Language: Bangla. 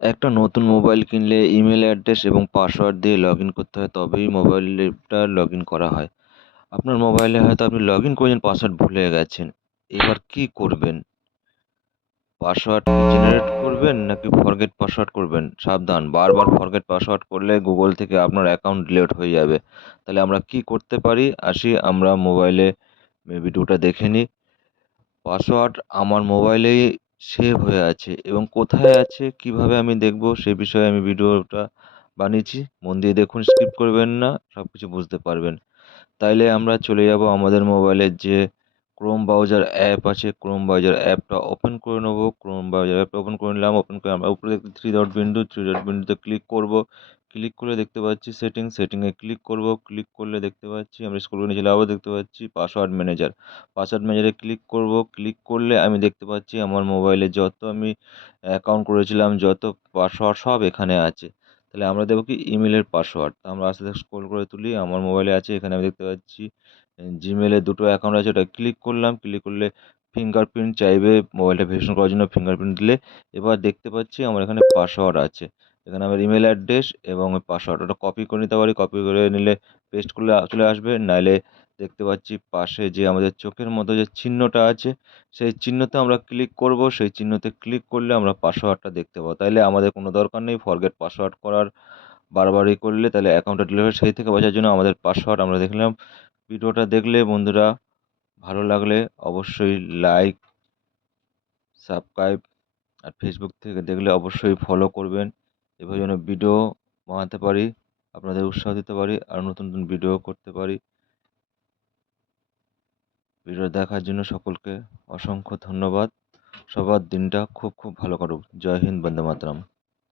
একটা নতুন মোবাইল কিনলে ইমেল অ্যাড্রেস এবং পাসওয়ার্ড দিয়ে লগ ইন করতে হয়, তবেই মোবাইলটা লগ ইন করা হয়। আপনার মোবাইলে হয়তো আপনি লগ ইন করেছেন, পাসওয়ার্ড ভুলে গেছেন। এবার কি করবেন? পাসওয়ার্ড কি জেনারেট করবেন নাকি ফরগেট পাসওয়ার্ড করবেন? সাবধান, বারবার ফরগেট পাসওয়ার্ড করলে গুগল থেকে আপনার অ্যাকাউন্ট ডিলিট হয়ে যাবে। তাহলে আমরা কি করতে পারি? আসি আমরা মোবাইলে ভিডিওটা দেখে নিই। পাসওয়ার্ড আমার মোবাইলেই সেভ হয়ে আছে এবং কোথায় আছে, কিভাবে আমি দেখব, সে বিষয়ে আমি ভিডিওটা বানিয়েছি। মন দিয়ে দেখুন, স্কিপ করবেন না, সব কিছু বুঝতে পারবেন। তাইলে আমরা চলে যাব আমাদের মোবাইলের যে ক্রোম ব্রাউজার অ্যাপ আছে, ক্রোম ব্রাউজার অ্যাপটা ওপেন করে নেব। ক্রোম ব্রাউজার অ্যাপটা ওপেন করে নিলাম। ওপেন করে আমরা উপরে দেখতে থ্রি ডট বিন্দুতে ক্লিক করব। ক্লিক করে দেখতে পাচ্ছি সেটিংয়ে ক্লিক করব। ক্লিক করলে দেখতে পাচ্ছি, আমরা স্ক্রল করে নিচে আবার দেখতে পাচ্ছি পাসওয়ার্ড ম্যানেজার। পাসওয়ার্ড ম্যানেজারে ক্লিক করব। ক্লিক করলে আমি দেখতে পাচ্ছি আমার মোবাইলে যত আমি অ্যাকাউন্ট করেছিলাম, যত পাসওয়ার্ড সব এখানে আছে। তাহলে আমরা দেবো কি ইমেলের পাসওয়ার্ড। তো আমরা আস্তে আস্তে স্ক্রল করে তুলি, আমার মোবাইলে আছে, এখানে আমি দেখতে পাচ্ছি জিমেলে দুটো অ্যাকাউন্ট আছে, ওটা ক্লিক করলাম। ক্লিক করলে ফিঙ্গারপ্রিন্ট চাইবে, মোবাইলটা ভেরিফিকেশন করার জন্য ফিঙ্গারপ্রিন্ট দিলে। এবার দেখতে পাচ্ছি আমার এখানে পাসওয়ার্ড আছে। এখানে আমার ইমেল অ্যাড্রেস এবং ওই পাসওয়ার্ড, ওটা কপি করে নিতে পারি। কপি করে নিলে পেস্ট করলে চলে আসবে, নাইলে দেখতে পাচ্ছি পাশে যে আমাদের চোখের মতো যে চিহ্নটা আছে, সেই চিহ্নতে আমরা ক্লিক করব। সেই চিহ্নতে ক্লিক করলে আমরা পাসওয়ার্ডটা দেখতে পাবো। তাইলে আমাদের কোনো দরকার নেই ফরগেট পাসওয়ার্ড করার। বারবার করলে তাহলে অ্যাকাউন্টটা ডিলিট হবে। সেই থেকে বাঁচার জন্য আমাদের পাসওয়ার্ড আমরা দেখলাম। ভিডিওটা দেখলে বন্ধুরা, ভালো লাগলে অবশ্যই লাইক, সাবস্ক্রাইব, আর ফেসবুক থেকে দেখলে অবশ্যই ফলো করবেন। এভাবে যেন ভিডিও বানাতে পারি, আপনাদের উৎসাহ দিতে পারি, আর নতুন নতুন ভিডিও করতে পারি। ভিডিও দেখার জন্য সকলকে অসংখ্য ধন্যবাদ। সবার দিনটা খুব খুব ভালো কাটুক। জয় হিন্দ, বন্দে মাতরম।